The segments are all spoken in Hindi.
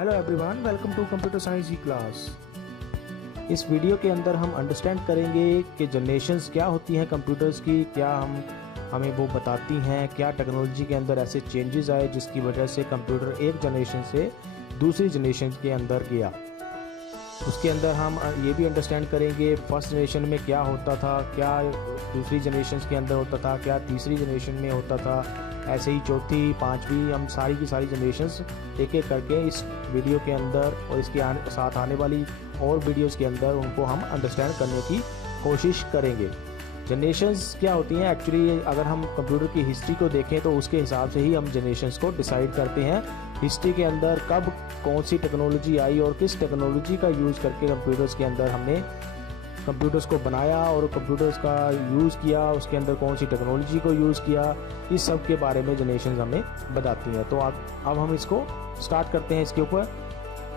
Hello everyone, welcome to computer science e class. इस वीडियो के अंदर हम अंडरस्टैंड करेंगे कि जनरेशन्स क्या होती हैं कंप्यूटर्स की, क्या हमें वो बताती हैं, क्या टेक्नोलॉजी के अंदर ऐसे चेंजेस आए जिसकी वजह से कंप्यूटर एक जनरेशन से दूसरी जनरेशन के अंदर गया। उसके अंदर हम ये भी अंडरस्टैंड करेंगे फर्स्ट जनरेशन में क्या होता था, क्या दूसरी जनरेशन के अंदर होता था, क्या तीसरी जनरेशन में होता था, ऐसे ही चौथी पांचवी, हम सारी की सारी जनरेशन्स एक एक करके इस वीडियो के अंदर और इसके साथ आने वाली और वीडियोस के अंदर उनको हम अंडरस्टैंड करने की कोशिश करेंगे। जनरेशन्स क्या होती हैं एक्चुअली, अगर हम कंप्यूटर की हिस्ट्री को देखें तो उसके हिसाब से ही हम जनरेशन्स को डिसाइड करते हैं। हिस्ट्री के अंदर कब कौन सी टेक्नोलॉजी आई और किस टेक्नोलॉजी का यूज़ करके कंप्यूटर्स के अंदर हमने कंप्यूटर्स को बनाया और कंप्यूटर्स का यूज़ किया, उसके अंदर कौन सी टेक्नोलॉजी को यूज़ किया, इस सब के बारे में जनरेशन्स हमें बताती हैं। तो अब हम इसको स्टार्ट करते हैं इसके ऊपर।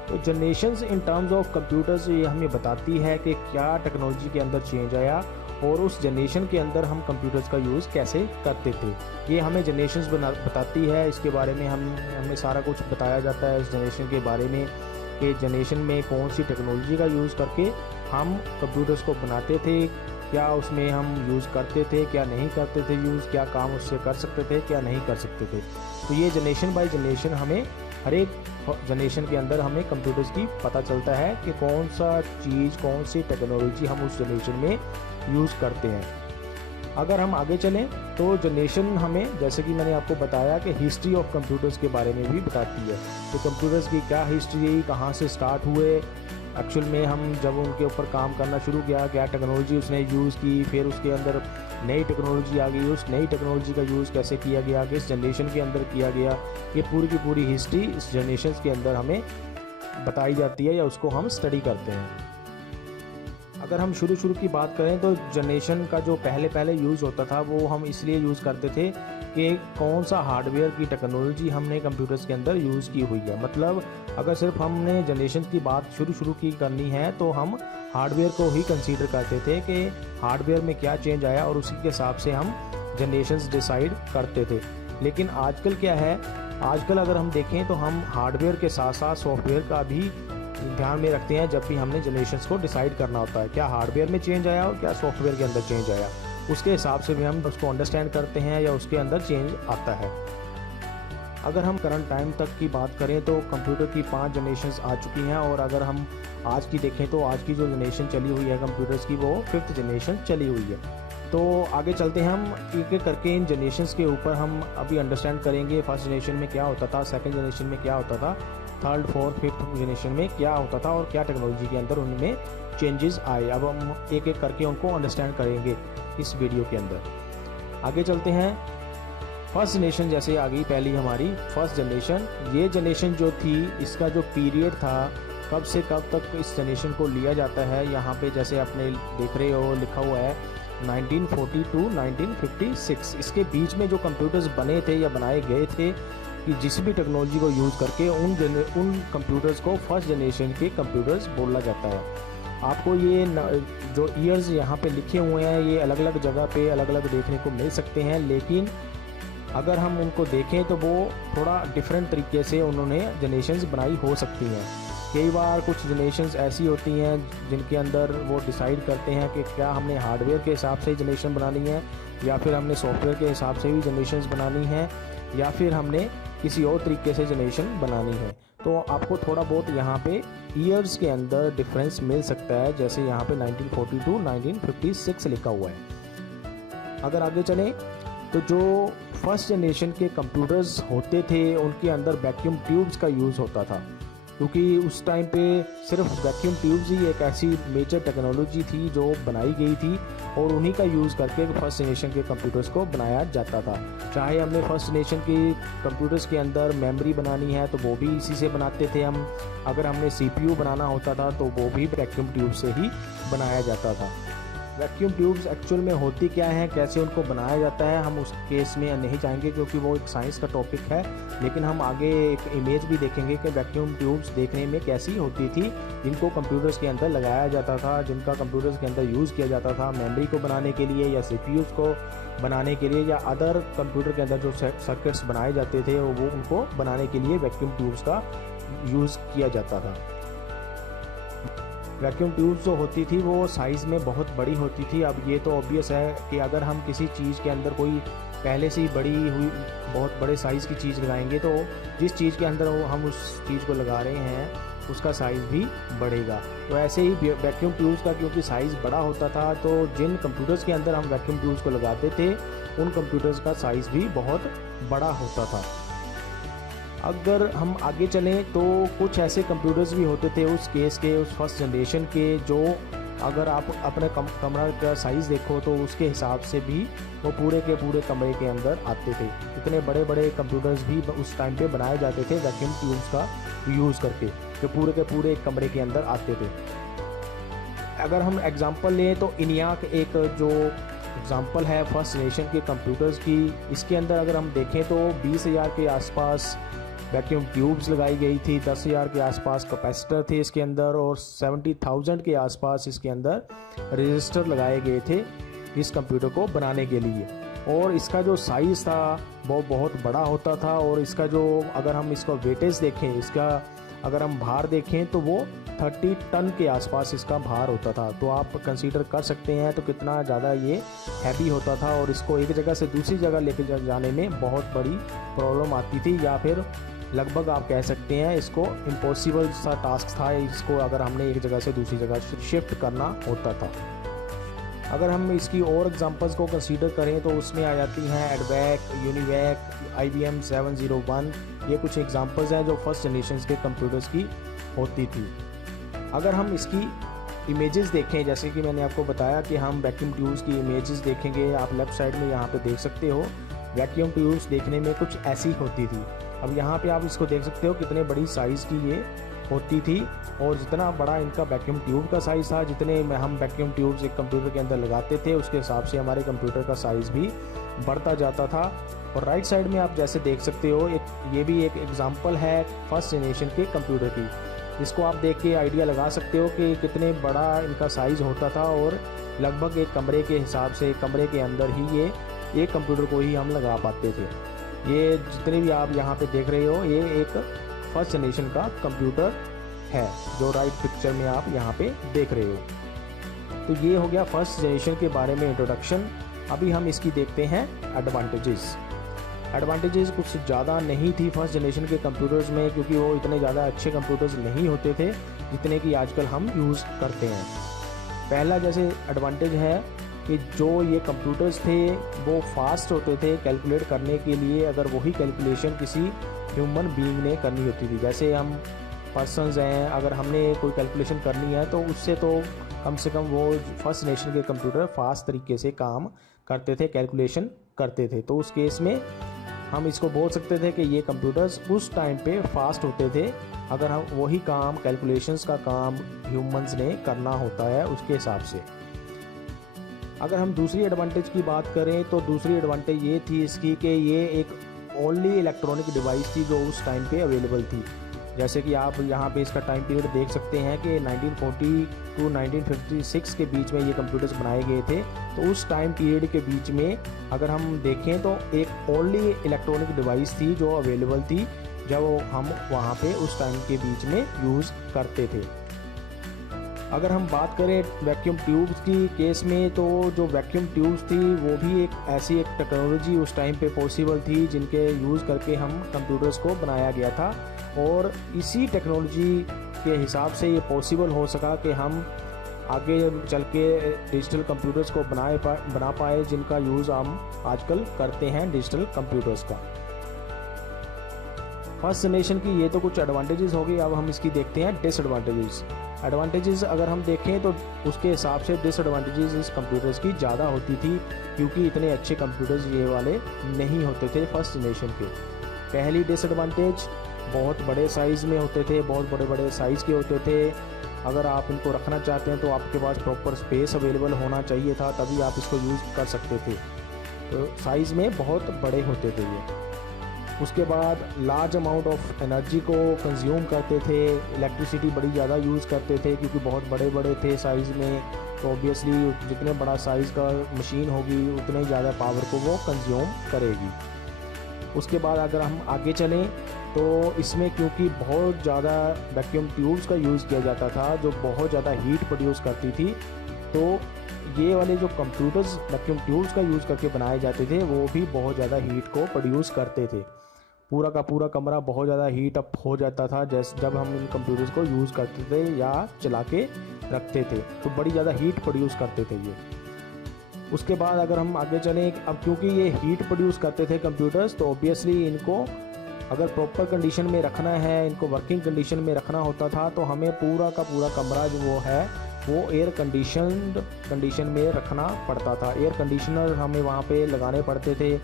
तो generations in terms of computers ये हमें बताती है कि क्या टेक्नोलॉजी के अंदर चेंज आया और उस जनरेशन के अंदर हम कंप्यूटर्स का यूज़ कैसे करते थे, ये हमें जनरेशन्स बताती है। इसके बारे में हमें सारा कुछ बताया जाता है इस जनरेशन के बारे में कि जनरेशन में कौन सी टेक्नोलॉजी का यूज़ करके हम कंप्यूटर्स को बनाते थे, क्या उसमें हम यूज़ करते थे, क्या नहीं करते थे यूज़, क्या काम उससे कर सकते थे, क्या नहीं कर सकते थे। तो ये जनरेशन बाय जनरेशन हमें हर एक जनरेशन के अंदर हमें कंप्यूटर्स की पता चलता है कि कौन सा चीज़, कौन सी टेक्नोलॉजी हम उस जनरेशन में यूज़ करते हैं। अगर हम आगे चलें तो जनरेशन हमें, जैसे कि मैंने आपको बताया, कि हिस्ट्री ऑफ कंप्यूटर्स के बारे में भी बताती है कि कंप्यूटर्स की क्या हिस्ट्री, कहाँ से स्टार्ट हुए, एक्चुअल में हम जब उनके ऊपर काम करना शुरू किया क्या टेक्नोलॉजी उसने यूज़ की, फिर उसके अंदर नई टेक्नोलॉजी आ गई, उस नई टेक्नोलॉजी का यूज़ कैसे किया गया, किस जनरेशन के अंदर किया गया, ये पूरी की पूरी हिस्ट्री इस जनरेशन के अंदर हमें बताई जाती है या उसको हम स्टडी करते हैं। अगर हम शुरू की बात करें तो जनरेशन का जो पहले यूज़ होता था वो हम इसलिए यूज़ करते थे कि कौन सा हार्डवेयर की टेक्नोलॉजी हमने कंप्यूटर्स के अंदर यूज़ की हुई है। मतलब अगर सिर्फ हमने जनरेशन की बात शुरू की करनी है तो हम हार्डवेयर को ही कंसीडर करते थे कि हार्डवेयर में क्या चेंज आया और उसी के हिसाब से हम जनरेशन्स डिसाइड करते थे। लेकिन आजकल क्या है, आजकल अगर हम देखें तो हम हार्डवेयर के साथ साथ सॉफ्टवेयर का भी ध्यान में रखते हैं जब भी हमने जनरेशन्स को डिसाइड करना होता है, क्या हार्डवेयर में चेंज आया और क्या सॉफ्टवेयर के अंदर चेंज आया, उसके हिसाब से भी हम उसको अंडरस्टैंड करते हैं या उसके अंदर चेंज आता है। अगर हम करंट टाइम तक की बात करें तो कंप्यूटर की 5 जनरेशन्स आ चुकी हैं और अगर हम आज की देखें तो आज की जो जनरेशन चली हुई है कंप्यूटर्स की वो 5th जनरेशन चली हुई है। तो आगे चलते हैं, हम एक एक करके इन जनरेशन्स के ऊपर हम अभी अंडरस्टैंड करेंगे। फर्स्ट जनरेशन में क्या होता था, सेकंड जनरेशन में क्या होता था, थर्ड फोर्थ फिफ्थ जनरेशन में क्या होता था और क्या टेक्नोलॉजी के अंदर उनमें चेंजेस आए। अब हम एक एक करके उनको अंडरस्टैंड करेंगे इस वीडियो के अंदर। आगे चलते हैं, फर्स्ट जनरेशन जैसे आ गई पहली हमारी फर्स्ट जनरेशन। ये जनरेशन जो थी इसका जो पीरियड था कब से कब तक इस जनरेशन को लिया जाता है, यहाँ पे जैसे आपने देख रहे हो लिखा हुआ है 1940 to 1956। इसके बीच में जो कंप्यूटर्स बने थे या बनाए गए थे कि जिस भी टेक्नोलॉजी को यूज़ करके उन कंप्यूटर्स को फर्स्ट जनरेशन के कंप्यूटर्स बोला जाता है। आपको ये जो ईयर्स यहाँ पे लिखे हुए हैं ये अलग अलग जगह पे अलग अलग देखने को मिल सकते हैं, लेकिन अगर हम उनको देखें तो वो थोड़ा डिफरेंट तरीके से उन्होंने जनरेशन्स बनाई हो सकती हैं। कई बार कुछ जनरेशन्स ऐसी होती हैं जिनके अंदर वो डिसाइड करते हैं कि क्या हमने हार्डवेयर के हिसाब से जनरेशन बनानी है या फिर हमने सॉफ्टवेयर के हिसाब से भी जनरेशन्स बनानी है या फिर हमने किसी और तरीके से जनरेशन बनानी है। तो आपको थोड़ा बहुत यहाँ पे ईयर्स के अंदर डिफरेंस मिल सकता है, जैसे यहाँ पे 1940 to 1956 लिखा हुआ है। अगर आगे चलें तो जो फर्स्ट जनरेशन के कंप्यूटर्स होते थे उनके अंदर वैक्यूम ट्यूब्स का यूज़ होता था, क्योंकि उस टाइम पे सिर्फ वैक्यूम ट्यूब्स ही एक ऐसी मेजर टेक्नोलॉजी थी जो बनाई गई थी और उन्हीं का यूज़ करके फर्स्ट जनरेशन के कंप्यूटर्स को बनाया जाता था। चाहे हमने फर्स्ट जनरेशन के कंप्यूटर्स के अंदर मेमोरी बनानी है तो वो भी इसी से बनाते थे हम, अगर हमने CPU बनाना होता था तो वो भी वैक्यूम ट्यूब से ही बनाया जाता था। वैक्यूम ट्यूब्स एक्चुअल में होती क्या है, कैसे उनको बनाया जाता है, हम उस केस में नहीं जाएंगे क्योंकि वो एक साइंस का टॉपिक है, लेकिन हम आगे एक इमेज भी देखेंगे कि वैक्यूम ट्यूब्स देखने में कैसी होती थी, जिनको कंप्यूटर्स के अंदर लगाया जाता था, जिनका कंप्यूटर्स के अंदर यूज़ किया जाता था मेमोरी को बनाने के लिए या CPUs को बनाने के लिए या अदर कंप्यूटर के अंदर जो सर्किट्स बनाए जाते थे वो उनको बनाने के लिए वैक्यूम ट्यूब्स का यूज़ किया जाता था। वैक्यूम ट्यूब जो होती थी वो साइज़ में बहुत बड़ी होती थी। अब ये तो ऑब्वियस है कि अगर हम किसी चीज़ के अंदर कोई पहले से ही बड़ी हुई बहुत बड़े साइज़ की चीज़ लगाएंगे तो जिस चीज़ के अंदर हम उस चीज़ को लगा रहे हैं उसका साइज़ भी बढ़ेगा। तो ऐसे ही वैक्यूम ट्यूब्स का क्योंकि साइज़ बड़ा होता था तो जिन कंप्यूटर्स के अंदर हम वैक्यूम ट्यूब्स को लगाते थे उन कंप्यूटर्स का साइज़ भी बहुत बड़ा होता था। अगर हम आगे चलें तो कुछ ऐसे कंप्यूटर्स भी होते थे उस केस के, उस फर्स्ट जनरेशन के, जो अगर आप अपने कमरा का साइज़ देखो तो उसके हिसाब से भी वो पूरे के पूरे कमरे के अंदर आते थे। इतने बड़े बड़े कंप्यूटर्स भी उस टाइम पे बनाए जाते थे वैक्यूम ट्यूब्स का यूज़ करके, जो पूरे के पूरे कमरे के अंदर आते थे। अगर हम एग्ज़ाम्पल लें तो इनियाक एक जो एग्ज़ाम्पल है फर्स्ट जनरेशन के कंप्यूटर्स की, इसके अंदर अगर हम देखें तो 20,000 के आसपास वैक्यूम ट्यूब्स लगाई गई थी, 10,000 के आसपास कैपेसिटर थे इसके अंदर और 70,000 के आसपास इसके अंदर रजिस्टर लगाए गए थे इस कंप्यूटर को बनाने के लिए। और इसका जो साइज़ था वो बहुत बड़ा होता था और इसका जो अगर हम इसका वेटेज देखें, इसका अगर हम भार देखें तो वो 30 टन के आसपास इसका भार होता था। तो आप कंसीडर कर सकते हैं तो कितना ज़्यादा ये हैवी होता था और इसको एक जगह से दूसरी जगह लेकर जाने में बहुत बड़ी प्रॉब्लम आती थी, या फिर लगभग आप कह सकते हैं इसको इम्पॉसिबल सा टास्क था इसको अगर हमने एक जगह से दूसरी जगह शिफ्ट करना होता था। अगर हम इसकी और एग्जांपल्स को कंसीडर करें तो उसमें आ जाती हैं एडवैक, यूनिवैक, IBM 701, ये कुछ एग्जांपल्स हैं जो फर्स्ट जनरेशन के कंप्यूटर्स की होती थी। अगर हम इसकी इमेजेस देखें, जैसे कि मैंने आपको बताया कि हम वैक्यूम ट्यूब्स की इमेजेस देखेंगे, आप लेफ़्ट साइड में यहाँ पे देख सकते हो वैक्यूम ट्यूब्स देखने में कुछ ऐसी होती थी। अब यहाँ पे आप इसको देख सकते हो कितने बड़ी साइज़ की ये होती थी और जितना बड़ा इनका वैक्यूम ट्यूब का साइज़ था, जितने में हम वैक्यूम ट्यूब्स एक कंप्यूटर के अंदर लगाते थे उसके हिसाब से हमारे कंप्यूटर का साइज़ भी बढ़ता जाता था। और राइट साइड में आप जैसे देख सकते हो ये भी एक एग्जांपल है फर्स्ट जनरेशन के कंप्यूटर की। इसको आप देख के आइडिया लगा सकते हो कि कितने बड़ा इनका साइज़ होता था और लगभग एक कमरे के हिसाब से कमरे के अंदर ही ये एक कंप्यूटर को ही हम लगा पाते थे। ये जितने भी आप यहाँ पे देख रहे हो ये एक फर्स्ट जनरेशन का कंप्यूटर है जो राइट पिक्चर में आप यहाँ पे देख रहे हो। तो ये हो गया फर्स्ट जनरेशन के बारे में इंट्रोडक्शन। अभी हम इसकी देखते हैं एडवांटेजेस। एडवांटेजेस कुछ ज़्यादा नहीं थी फर्स्ट जनरेशन के कंप्यूटर्स में, क्योंकि वो इतने ज़्यादा अच्छे कंप्यूटर्स नहीं होते थे जितने कि आजकल हम यूज़ करते हैं। पहला जैसे एडवांटेज है कि जो ये कंप्यूटर्स थे वो फास्ट होते थे कैलकुलेट करने के लिए। अगर वही कैलकुलेशन किसी ह्यूमन बीइंग ने करनी होती थी, जैसे हम पर्सनस हैं, अगर हमने कोई कैलकुलेशन करनी है तो उससे तो कम से कम वो फर्स्ट जनरेशन के कंप्यूटर फास्ट तरीके से काम करते थे, कैलकुलेशन करते थे। तो उस केस में हम इसको बोल सकते थे कि ये कंप्यूटर्स उस टाइम पे फास्ट होते थे अगर हम वही काम कैलकुलेशंस का काम ह्यूमंस ने करना होता है उसके हिसाब से। अगर हम दूसरी एडवांटेज की बात करें तो दूसरी एडवांटेज ये थी इसकी कि ये एक ओनली इलेक्ट्रॉनिक डिवाइस थी जो उस टाइम पे अवेलेबल थी। जैसे कि आप यहाँ पे इसका टाइम पीरियड देख सकते हैं कि 1940 टू 1956 के बीच में ये कंप्यूटर्स बनाए गए थे। तो उस टाइम पीरियड के बीच में अगर हम देखें तो एक ओनली इलेक्ट्रॉनिक डिवाइस थी जो अवेलेबल थी जब हम वहाँ पे उस टाइम के बीच में यूज़ करते थे। अगर हम बात करें वैक्यूम ट्यूब्स की केस में तो जो वैक्यूम ट्यूब्स थी वो भी एक ऐसी एक टेक्नोलॉजी उस टाइम पे पॉसिबल थी जिनके यूज़ करके हम कंप्यूटर्स को बनाया गया था। और इसी टेक्नोलॉजी के हिसाब से ये पॉसिबल हो सका कि हम आगे चल के डिजिटल कंप्यूटर्स को बना पाए जिनका यूज़ हम आजकल करते हैं डिजिटल कंप्यूटर्स का। फर्स्ट जनरेशन की ये तो कुछ एडवांटेजेस हो गई। अब हम इसकी देखते हैं डिसएडवांटेजेस। एडवांटेजेस अगर हम देखें तो उसके हिसाब से डिसएडवांटेजेस इस कंप्यूटर्स की ज़्यादा होती थी क्योंकि इतने अच्छे कंप्यूटर्स ये वाले नहीं होते थे फर्स्ट जनरेशन के। पहली डिसएडवांटेज बहुत बड़े साइज़ में होते थे, बहुत बड़े बड़े साइज़ के होते थे। अगर आप इनको रखना चाहते हैं तो आपके पास प्रॉपर स्पेस अवेलेबल होना चाहिए था, तभी आप इसको यूज़ कर सकते थे। तो साइज़ में बहुत बड़े होते थे ये। उसके बाद लार्ज अमाउंट ऑफ एनर्जी को कंज्यूम करते थे, इलेक्ट्रिसिटी बड़ी ज़्यादा यूज़ करते थे क्योंकि बहुत बड़े बड़े थे साइज़ में। तो ऑब्वियसली जितने बड़ा साइज़ का मशीन होगी उतने ज़्यादा पावर को वो कंज्यूम करेगी। उसके बाद अगर हम आगे चलें तो इसमें क्योंकि बहुत ज़्यादा वैक्यूम ट्यूब्स का यूज़ किया जाता था जो बहुत ज़्यादा हीट प्रोड्यूस करती थी, तो ये वाले जो कंप्यूटर्स वैक्यूम ट्यूब्स का यूज़ करके बनाए जाते थे वो भी बहुत ज़्यादा हीट को प्रोड्यूस करते थे। पूरा का पूरा कमरा बहुत ज़्यादा हीट अप हो जाता था जैसे जब हम इन कंप्यूटर्स को यूज़ करते थे या चला के रखते थे, तो बड़ी ज़्यादा हीट प्रोड्यूस करते थे ये। उसके बाद अगर हम आगे चलें, अब क्योंकि ये हीट प्रोड्यूस करते थे कंप्यूटर्स, तो ऑब्वियसली इनको अगर प्रॉपर कंडीशन में रखना है, इनको वर्किंग कंडीशन में रखना होता था, तो हमें पूरा का पूरा कमरा जो वो है वो एयर कंडीशनड कंडीशन में रखना पड़ता था। एयर कंडीशनर हमें वहाँ पे लगाने पड़ते थे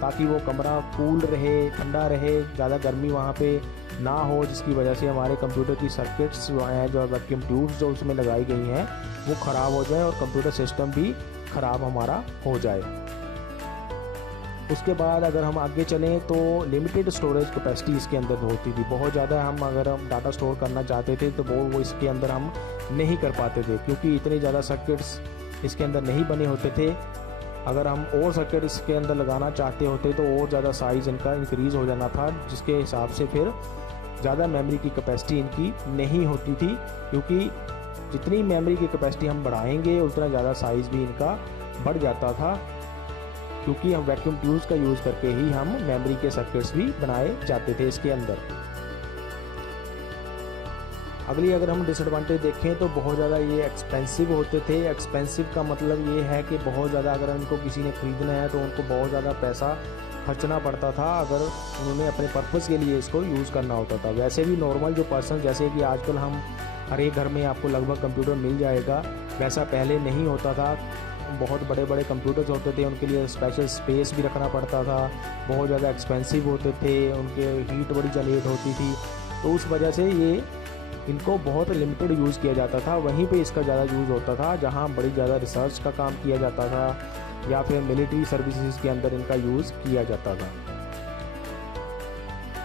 ताकि वो कमरा कूल रहे, ठंडा रहे, ज़्यादा गर्मी वहाँ पे ना हो, जिसकी वजह से हमारे कंप्यूटर की सर्किट्स हैं जो वैक्यूम ट्यूब्स जो उसमें लगाई गई हैं वो ख़राब हो जाए और कंप्यूटर सिस्टम भी ख़राब हमारा हो जाए। उसके बाद अगर हम आगे चलें तो लिमिटेड स्टोरेज कैपेसिटी इसके अंदर होती थी। बहुत ज़्यादा अगर हम डाटा स्टोर करना चाहते थे तो वो इसके अंदर हम नहीं कर पाते थे क्योंकि इतने ज़्यादा सर्किट्स इसके अंदर नहीं बने होते थे। अगर हम और सर्किट इसके अंदर लगाना चाहते होते तो और ज़्यादा साइज़ इनका इंक्रीज़ हो जाना था, जिसके हिसाब से फिर ज़्यादा मेमोरी की कैपेसिटी इनकी नहीं होती थी, क्योंकि जितनी मेमोरी की कैपेसिटी हम बढ़ाएंगे उतना ज़्यादा साइज़ भी इनका बढ़ जाता था, क्योंकि हम वैक्यूम ट्यूब्स का यूज़ करके ही हम मेमोरी के सर्किट्स भी बनाए जाते थे इसके अंदर। अगली अगर हम डिसएडवांटेज देखें तो बहुत ज़्यादा ये एक्सपेंसिव होते थे। एक्सपेंसिव का मतलब ये है कि बहुत ज़्यादा अगर उनको किसी ने ख़रीदना है तो उनको बहुत ज़्यादा पैसा खर्चना पड़ता था अगर उन्होंने अपने पर्पज़ के लिए इसको यूज़ करना होता था। वैसे भी नॉर्मल जो पर्सन, जैसे कि आजकल हम हर एक घर में आपको लगभग कंप्यूटर मिल जाएगा, वैसा पहले नहीं होता था। बहुत बड़े बड़े कंप्यूटर्स होते थे, उनके लिए स्पेशल स्पेस भी रखना पड़ता था, बहुत ज़्यादा एक्सपेंसिव होते थे, उनके हीट बड़ी जनरेट होती थी, तो उस वजह से ये इनको बहुत लिमिटेड यूज़ किया जाता था। वहीं पे इसका ज़्यादा यूज़ होता था जहाँ बड़ी ज़्यादा रिसर्च का काम किया जाता था या फिर मिलिट्री सर्विसेज के अंदर इनका यूज़ किया जाता था।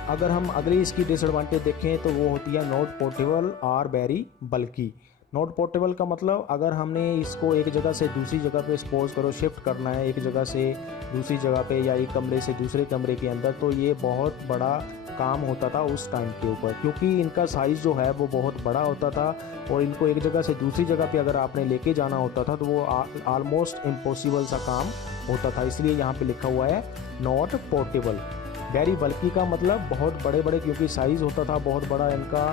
अगर हम अगली इसकी डिसएडवांटेज देखें तो वो होती है नॉट पोर्टेबल और वेरी बल्की। नॉट पोर्टेबल का मतलब अगर हमने इसको एक जगह से दूसरी जगह पे सपोज करो शिफ्ट करना है, एक जगह से दूसरी जगह पे या एक कमरे से दूसरे कमरे के अंदर, तो ये बहुत बड़ा काम होता था उस टाइम के ऊपर, क्योंकि इनका साइज़ जो है वो बहुत बड़ा होता था और इनको एक जगह से दूसरी जगह पे अगर आपने लेके जाना होता था तो वो ऑलमोस्ट इम्पॉसिबल सा काम होता था। इसलिए यहाँ पे लिखा हुआ है नॉट पोर्टेबल। वेरी बल्की का मतलब बहुत बड़े बड़े, क्योंकि साइज़ होता था बहुत बड़ा, इनका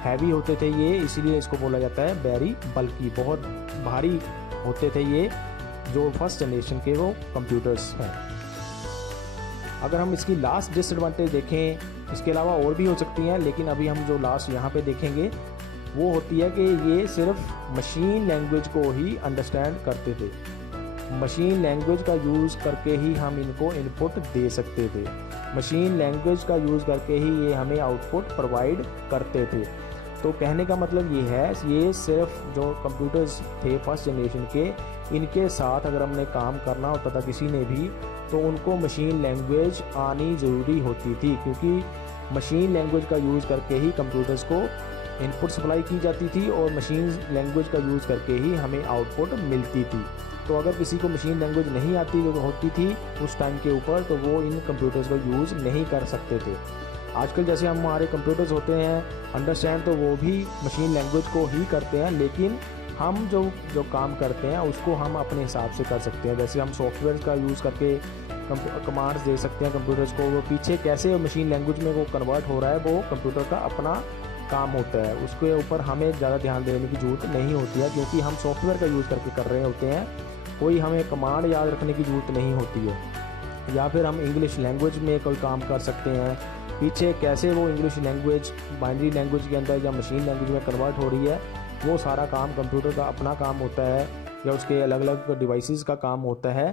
हैवी होते थे ये, इसीलिए इसको बोला जाता है वेरी बल्की। बहुत भारी होते थे ये जो फर्स्ट जनरेशन के वो कंप्यूटर्स हैं। अगर हम इसकी लास्ट डिसएडवांटेज देखें, इसके अलावा और भी हो सकती हैं, लेकिन अभी हम जो लास्ट यहाँ पे देखेंगे वो होती है कि ये सिर्फ मशीन लैंग्वेज को ही अंडरस्टैंड करते थे। मशीन लैंग्वेज का यूज़ करके ही हम इनको इनपुट दे सकते थे, मशीन लैंग्वेज का यूज़ करके ही ये हमें आउटपुट प्रोवाइड करते थे। तो कहने का मतलब ये है, ये सिर्फ जो कंप्यूटर्स थे फर्स्ट जनरेशन के, इनके साथ अगर हमने काम करना होता था किसी ने भी, तो उनको मशीन लैंग्वेज आनी ज़रूरी होती थी, क्योंकि मशीन लैंग्वेज का यूज़ करके ही कंप्यूटर्स को इनपुट सप्लाई की जाती थी और मशीन लैंग्वेज का यूज़ करके ही हमें आउटपुट मिलती थी। तो अगर किसी को मशीन लैंग्वेज नहीं आती होती थी उस टाइम के ऊपर, तो वो इन कंप्यूटर्स को यूज़ नहीं कर सकते थे। आजकल जैसे हमारे कंप्यूटर्स होते हैं अंडरस्टैंड, तो वो भी मशीन लैंग्वेज को ही करते हैं, लेकिन हम जो काम करते हैं उसको हम अपने हिसाब से कर सकते हैं। जैसे हम सॉफ्टवेयर का यूज़ करके कमांड्स दे सकते हैं कंप्यूटर्स को, वो पीछे कैसे मशीन लैंग्वेज में वो कन्वर्ट हो रहा है वो कंप्यूटर का अपना काम होता है, उसके ऊपर हमें ज़्यादा ध्यान देने की ज़रूरत नहीं होती है, क्योंकि हम सॉफ्टवेयर का यूज़ करके कर रहे होते हैं। कोई हमें कमांड याद रखने की ज़रूरत नहीं होती है, या फिर हम इंग्लिश लैंग्वेज में कोई काम कर सकते हैं, पीछे कैसे वो इंग्लिश लैंग्वेज बाइनरी लैंग्वेज के अंदर या मशीन लैंग्वेज में कन्वर्ट हो रही है, वो सारा काम कंप्यूटर का अपना काम होता है, या उसके अलग अलग डिवाइसेस का काम होता है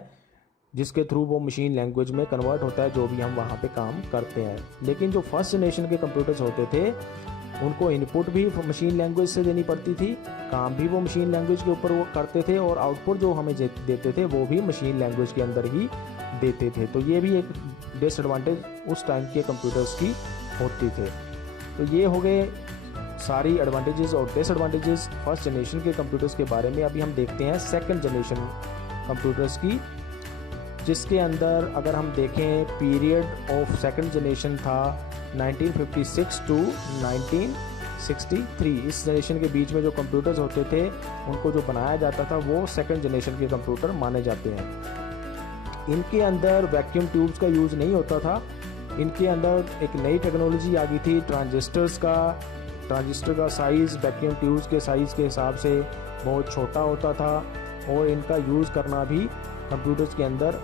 जिसके थ्रू वो मशीन लैंग्वेज में कन्वर्ट होता है जो भी हम वहाँ पे काम करते हैं। लेकिन जो फर्स्ट जनरेशन के कंप्यूटर्स होते थे उनको इनपुट भी मशीन लैंग्वेज से देनी पड़ती थी, काम भी वो मशीन लैंग्वेज के ऊपर वो करते थे, और आउटपुट जो हमें देते थे वो भी मशीन लैंग्वेज के अंदर ही देते थे। तो ये भी एक डिसएडवांटेज उस टाइम के कंप्यूटर्स की होती थे। तो ये हो गए सारी एडवांटेजेस और डिसएडवांटेजेस फर्स्ट जनरेशन के कंप्यूटर्स के बारे में। अभी हम देखते हैं सेकंड जनरेशन कंप्यूटर्स की, जिसके अंदर अगर हम देखें पीरियड ऑफ सेकंड जनरेशन था 1956 टू 1963। इस जनरेशन के बीच में जो कंप्यूटर्स होते थे उनको जो बनाया जाता था वो सेकंड जनरेशन के कंप्यूटर माने जाते हैं। इनके अंदर वैक्यूम ट्यूब्स का यूज़ नहीं होता था। इनके अंदर एक नई टेक्नोलॉजी आ गई थी ट्रांजिस्टर का साइज़ वैक्यूम ट्यूब्स के साइज़ के हिसाब से बहुत छोटा होता था और इनका यूज़ करना भी कंप्यूटर्स के अंदर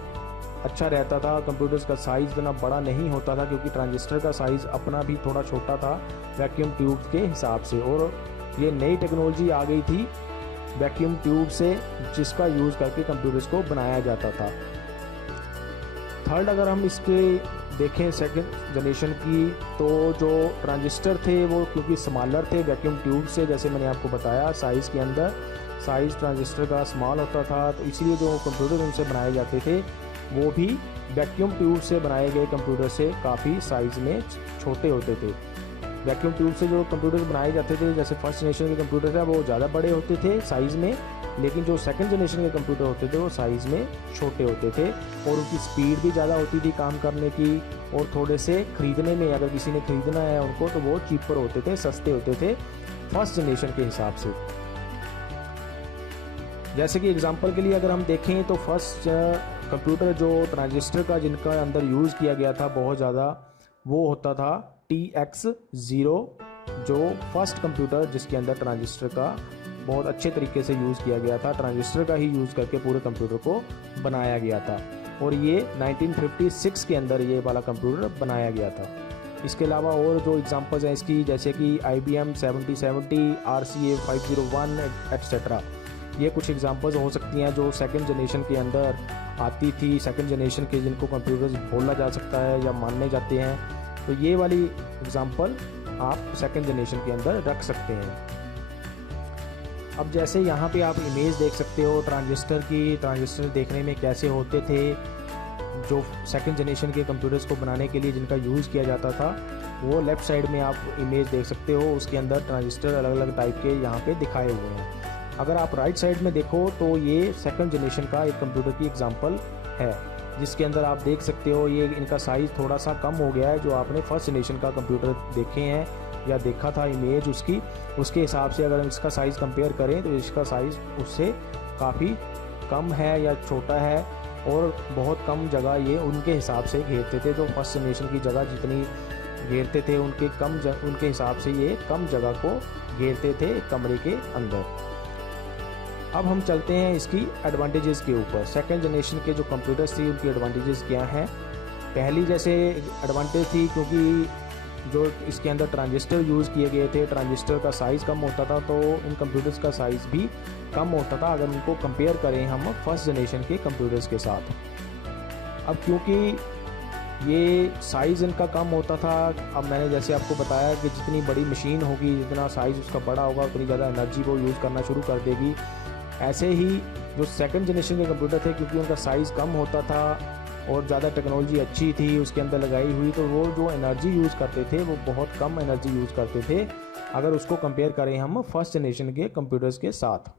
अच्छा रहता था। कंप्यूटर्स का साइज़ इतना बड़ा नहीं होता था क्योंकि ट्रांजिस्टर का साइज़ अपना भी थोड़ा छोटा था वैक्यूम ट्यूब्स के हिसाब से। और ये नई टेक्नोलॉजी आ गई थी वैक्यूम ट्यूब से जिसका यूज़ करके कंप्यूटर्स को बनाया जाता था। थर्ड अगर हम इसके देखें सेकंड जनरेशन की, तो जो ट्रांजिस्टर थे वो क्योंकि स्मॉलर थे वैक्यूम ट्यूब से, जैसे मैंने आपको बताया साइज़ के अंदर साइज़ ट्रांजिस्टर का स्मॉल होता था, तो इसलिए जो कंप्यूटर उनसे बनाए जाते थे वो भी वैक्यूम ट्यूब से बनाए गए कंप्यूटर से काफ़ी साइज़ में छोटे होते थे। वैक्यूम ट्यूब से जो कंप्यूटर बनाए जाते थे जैसे फर्स्ट जनरेशन के कंप्यूटर थे वो ज़्यादा बड़े होते थे साइज़ में, लेकिन जो सेकंड जनरेशन के कंप्यूटर होते थे वो साइज़ में छोटे होते थे और उनकी स्पीड भी ज़्यादा होती थी काम करने की, और थोड़े से ख़रीदने में अगर किसी ने ख़रीदना है उनको तो वो चीपर होते थे, सस्ते होते थे फर्स्ट जनरेशन के हिसाब से। जैसे कि एग्जांपल के लिए अगर हम देखें तो फर्स्ट कंप्यूटर जो ट्रांजिस्टर का जिनका अंदर यूज़ किया गया था बहुत ज़्यादा, वो होता था TX0, जो फर्स्ट कंप्यूटर जिसके अंदर ट्रांजिस्टर का बहुत अच्छे तरीके से यूज़ किया गया था। ट्रांजिस्टर का ही यूज़ करके पूरे कंप्यूटर को बनाया गया था और ये 1956 के अंदर ये वाला कंप्यूटर बनाया गया था। इसके अलावा और जो एग्जांपल्स हैं इसकी, जैसे कि IBM 7070, RCA 501 एट्सेट्रा, ये कुछ एग्जांपल्स हो सकती हैं जो सेकंड जनरेशन के अंदर आती थी, सेकंड जनरेशन के जिनको कंप्यूटर्स बोला जा सकता है या माने जाते हैं। तो ये वाली एग्जांपल आप सेकंड जनरेशन के अंदर रख सकते हैं। अब जैसे यहाँ पे आप इमेज देख सकते हो ट्रांजिस्टर की, ट्रांजिस्टर देखने में कैसे होते थे जो सेकंड जनरेशन के कंप्यूटर्स को बनाने के लिए जिनका यूज़ किया जाता था, वो लेफ़्ट साइड में आप इमेज देख सकते हो। उसके अंदर ट्रांजिस्टर अलग अलग टाइप के यहाँ पे दिखाए हुए हैं। अगर आप राइट साइड में देखो तो ये सेकंड जनरेशन का एक कंप्यूटर की एग्जांपल है जिसके अंदर आप देख सकते हो ये इनका साइज़ थोड़ा सा कम हो गया है। जो आपने फर्स्ट जनरेशन का कंप्यूटर देखे हैं या देखा था इमेज उसके हिसाब से अगर हम इसका साइज़ कंपेयर करें तो इसका साइज़ उससे काफ़ी कम है या छोटा है और बहुत कम जगह ये उनके हिसाब से घेरते थे। तो फर्स्ट जनरेशन की जगह जितनी घेरते थे उनके हिसाब से ये कम जगह को घेरते थे कमरे के अंदर। अब हम चलते हैं इसकी एडवांटेजेस के ऊपर। सेकंड जनरेशन के जो कंप्यूटर्स थी उनकी एडवांटेजेस क्या हैं। पहली जैसे एडवांटेज थी क्योंकि जो इसके अंदर ट्रांजिस्टर यूज़ किए गए थे, ट्रांजिस्टर का साइज़ कम होता था तो इन कंप्यूटर्स का साइज़ भी कम होता था अगर उनको कंपेयर करें हम फर्स्ट जनरेशन के कंप्यूटर्स के साथ। अब क्योंकि ये साइज़ इनका कम होता था, अब मैंने जैसे आपको बताया कि जितनी बड़ी मशीन होगी जितना साइज़ उसका बड़ा होगा उतनी ज़्यादा एनर्जी वो यूज़ करना शुरू कर देगी। ऐसे ही जो सेकंड जनरेशन के कंप्यूटर थे क्योंकि उनका साइज़ कम होता था और ज़्यादा टेक्नोलॉजी अच्छी थी उसके अंदर लगाई हुई, तो वो जो एनर्जी यूज़ करते थे वो बहुत कम एनर्जी यूज़ करते थे अगर उसको कंपेयर करें हम फर्स्ट जनरेशन के कंप्यूटर्स के साथ।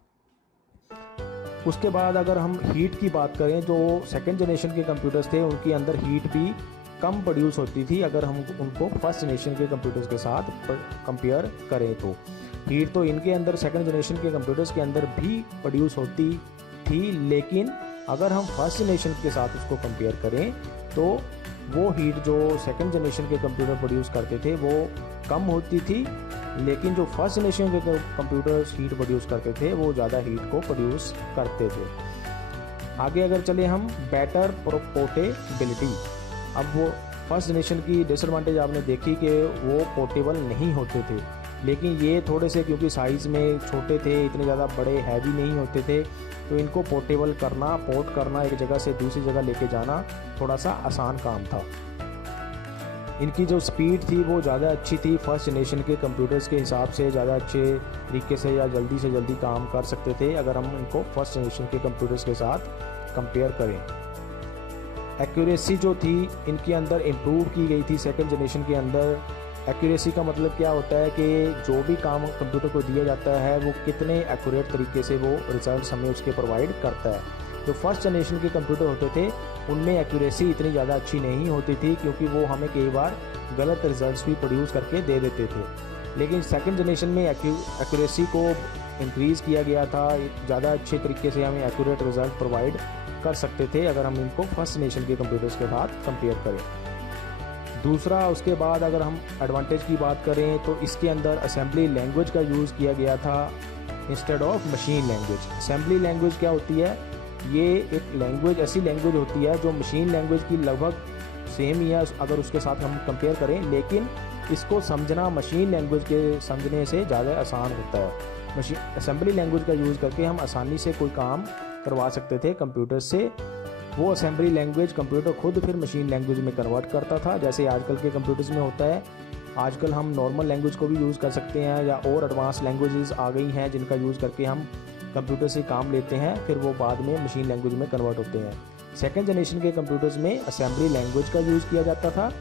उसके बाद अगर हम हीट की बात करें, जो सेकंड जनरेशन के कंप्यूटर्स थे उनके अंदर हीट भी कम प्रोड्यूस होती थी अगर हम उनको फर्स्ट जनरेशन के कंप्यूटर्स के साथ कंपेयर करें। तो हीट तो इनके अंदर सेकंड जनरेशन के कंप्यूटर्स के अंदर भी प्रोड्यूस होती थी, लेकिन अगर हम फर्स्ट जनरेशन के साथ उसको कंपेयर करें तो वो हीट जो सेकंड जनरेशन के कंप्यूटर प्रोड्यूस करते थे वो कम होती थी, लेकिन जो फर्स्ट जनरेशन के कंप्यूटर्स हीट प्रोड्यूस करते थे वो ज़्यादा हीट को प्रोड्यूस करते थे। आगे अगर चले हम बेटर पोर्टेबिलिटी। अब वो फर्स्ट जनरेशन की डिसएडवांटेज आपने देखी कि वो पोर्टेबल नहीं होते थे, लेकिन ये थोड़े से क्योंकि साइज़ में छोटे थे, इतने ज़्यादा बड़े हैवी नहीं होते थे, तो इनको पोर्टेबल करना, पोर्ट करना, एक जगह से दूसरी जगह लेके जाना थोड़ा सा आसान काम था। इनकी जो स्पीड थी वो ज़्यादा अच्छी थी, फर्स्ट जनरेशन के कंप्यूटर्स के हिसाब से ज़्यादा अच्छे तरीके से या जल्दी से जल्दी काम कर सकते थे अगर हम इनको फर्स्ट जनरेशन के कंप्यूटर्स के साथ कंपेयर करें। एक्यूरेसी जो थी इनके अंदर इम्प्रूव की गई थी सेकंड जनरेशन के अंदर। एक्यूरेसी का मतलब क्या होता है कि जो भी काम कंप्यूटर को दिया जाता है वो कितने एक्यूरेट तरीके से वो रिजल्ट्स हमें उसके प्रोवाइड करता है। जो फर्स्ट जनरेशन के कंप्यूटर होते थे उनमें एक्यूरेसी इतनी ज़्यादा अच्छी नहीं होती थी, क्योंकि वो हमें कई बार गलत रिजल्ट्स भी प्रोड्यूस करके दे देते थे। लेकिन सेकंड जनरेशन में एक्यूरेसी को इंक्रीज़ किया गया था, ज़्यादा अच्छे तरीके से हमें एक्यूरेट रिजल्ट प्रोवाइड कर सकते थे अगर हम इनको फर्स्ट जनरेशन के कंप्यूटर्स के साथ कंपेयर करें। दूसरा, उसके बाद अगर हम एडवांटेज की बात करें तो इसके अंदर असेंबली लैंग्वेज का यूज़ किया गया था instead of machine language. Assembly language क्या होती है? ये एक लैंग्वेज, ऐसी लैंग्वेज होती है जो मशीन लैंग्वेज की लगभग सेम ही है अगर उसके साथ हम कंपेयर करें, लेकिन इसको समझना मशीन लैंग्वेज के समझने से ज़्यादा आसान होता है। मशीन असेंबली लैंग्वेज का यूज़ करके हम आसानी से कोई काम करवा सकते थे कंप्यूटर से। वो असेंबली लैंग्वेज कंप्यूटर खुद फिर मशीन लैंग्वेज में कन्वर्ट करता था, जैसे आजकल के कंप्यूटर्स में होता है। आजकल हम नॉर्मल लैंग्वेज को भी यूज़ कर सकते हैं या और एडवांस लैंग्वेजेस आ गई हैं जिनका यूज़ करके हम कंप्यूटर से काम लेते हैं, फिर वो बाद में मशीन लैंग्वेज में कन्वर्ट होते हैं। सेकेंड जनरेशन के कंप्यूटर्स में असेंबली लैंग्वेज का यूज़ किया जाता था।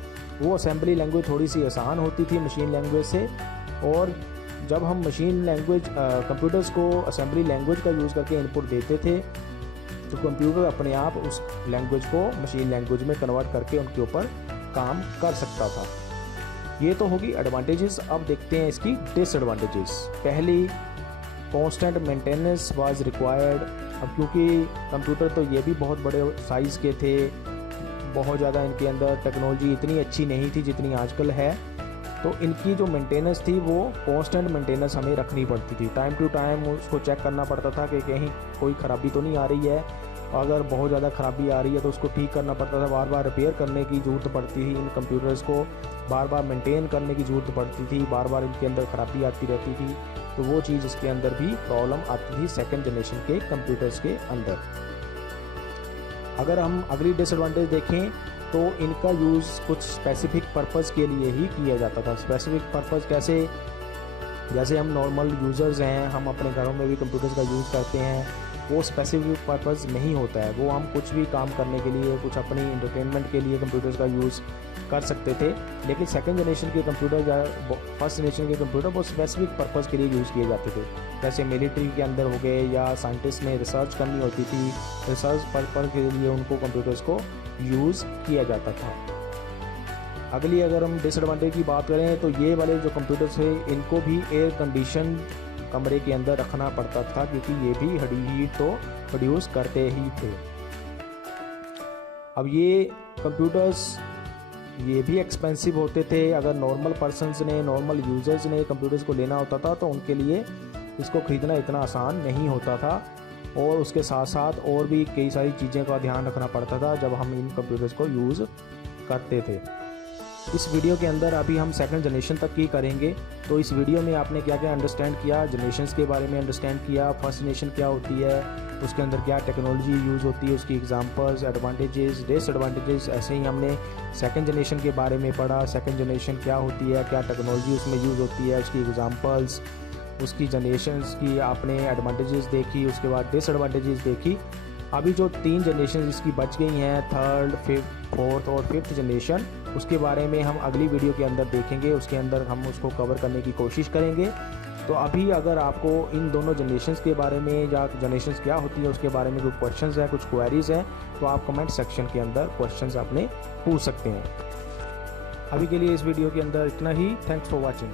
वो असेंबली लैंग्वेज थोड़ी सी आसान होती थी मशीन लैंग्वेज से, और जब हम मशीन लैंग्वेज कंप्यूटर्स को असेंबली लैंग्वेज का यूज़ करके इनपुट देते थे तो कंप्यूटर अपने आप उस लैंग्वेज को मशीन लैंग्वेज में कन्वर्ट करके उनके ऊपर काम कर सकता था। ये तो होगी एडवांटेजेस। अब देखते हैं इसकी डिसएडवांटेजेस। पहली, कांस्टेंट मेंटेनेंस वाज रिक्वायर्ड। अब क्योंकि कंप्यूटर तो ये भी बहुत बड़े साइज़ के थे, बहुत ज़्यादा इनके अंदर टेक्नोलॉजी इतनी अच्छी नहीं थी जितनी आजकल है, तो इनकी जो मेंटेनेंस थी वो कांस्टेंट मेंटेनेंस हमें रखनी पड़ती थी। टाइम टू टाइम उसको चेक करना पड़ता था कि कहीं कोई ख़राबी तो नहीं आ रही है, अगर बहुत ज़्यादा ख़राबी आ रही है तो उसको ठीक करना पड़ता था। बार बार रिपेयर करने की ज़रूरत पड़ती थी, इन कंप्यूटर्स को बार बार मेंटेन करने की ज़रूरत पड़ती थी, बार बार इनके अंदर ख़राबी आती रहती थी, तो वो चीज़ इसके अंदर भी प्रॉब्लम आती थी सेकेंड जनरेशन के कंप्यूटर्स के अंदर। अगर हम अगली डिसएडवांटेज देखें तो इनका यूज़ कुछ स्पेसिफिक पर्पज़ के लिए ही किया जाता था। स्पेसिफिक पर्पज़ कैसे? जैसे हम नॉर्मल यूज़र्स हैं, हम अपने घरों में भी कंप्यूटर्स का यूज़ करते हैं, वो स्पेसिफिक पर्पज़ नहीं होता है। वो हम कुछ भी काम करने के लिए, कुछ अपनी एंटरटेनमेंट के लिए कंप्यूटर्स का यूज़ कर सकते थे। लेकिन सेकंड जनरेशन के कंप्यूटर या फर्स्ट जनरेशन के कंप्यूटर वो स्पेसिफिक पर्पज़ के लिए यूज़ किए जाते थे। जैसे मिलिट्री के अंदर हो गए, या साइंटिस्ट में रिसर्च करनी होती थी, रिसर्च पर्पज़ के लिए उनको कंप्यूटर्स को यूज़ किया जाता था। अगली अगर हम डिसएडवांटेज की बात करें तो ये वाले जो कंप्यूटर्स थे इनको भी एयर कंडीशन कमरे के अंदर रखना पड़ता था, क्योंकि ये भी हीट तो प्रोड्यूस करते ही थे। अब ये कंप्यूटर्स ये भी एक्सपेंसिव होते थे। अगर नॉर्मल पर्सनस ने, नॉर्मल यूज़र्स ने कंप्यूटर्स को लेना होता था तो उनके लिए इसको ख़रीदना इतना आसान नहीं होता था, और उसके साथ साथ और भी कई सारी चीज़ें का ध्यान रखना पड़ता था जब हम इन कंप्यूटर्स को यूज़ करते थे। इस वीडियो के अंदर अभी हम सेकंड जनरेशन तक की करेंगे, तो इस वीडियो में आपने क्या क्या अंडरस्टैंड किया, जनरेशन्स के बारे में अंडरस्टैंड किया, फर्स्ट जनरेशन क्या होती है, उसके अंदर क्या टेक्नोलॉजी यूज़ होती है, उसकी एग्जांपल्स, एडवांटेजेस, डिसएडवांटेजेस। ऐसे ही हमने सेकंड जनरेशन के बारे में पढ़ा, सेकंड जनरेशन क्या होती है, क्या टेक्नोलॉजी उसमें यूज़ होती है, उसकी एग्जांपल्स, उसकी जनरेशन्स की आपने एडवांटेजेस देखी, उसके बाद डिसएडवांटेजेस देखी। अभी जो 3 जनरेशन इसकी बच गई हैं, थर्ड, फोर्थ और फिफ्थ जनरेशन, उसके बारे में हम अगली वीडियो के अंदर देखेंगे, उसके अंदर हम उसको कवर करने की कोशिश करेंगे। तो अभी अगर आपको इन दोनों जनरेशन्स के बारे में या जनरेशन्स क्या होती है उसके बारे में कोई क्वेश्चंस हैं, कुछ क्वेरीज हैं, तो आप कमेंट सेक्शन के अंदर क्वेश्चंस अपने पूछ सकते हैं। अभी के लिए इस वीडियो के अंदर इतना ही। Thanks for watching.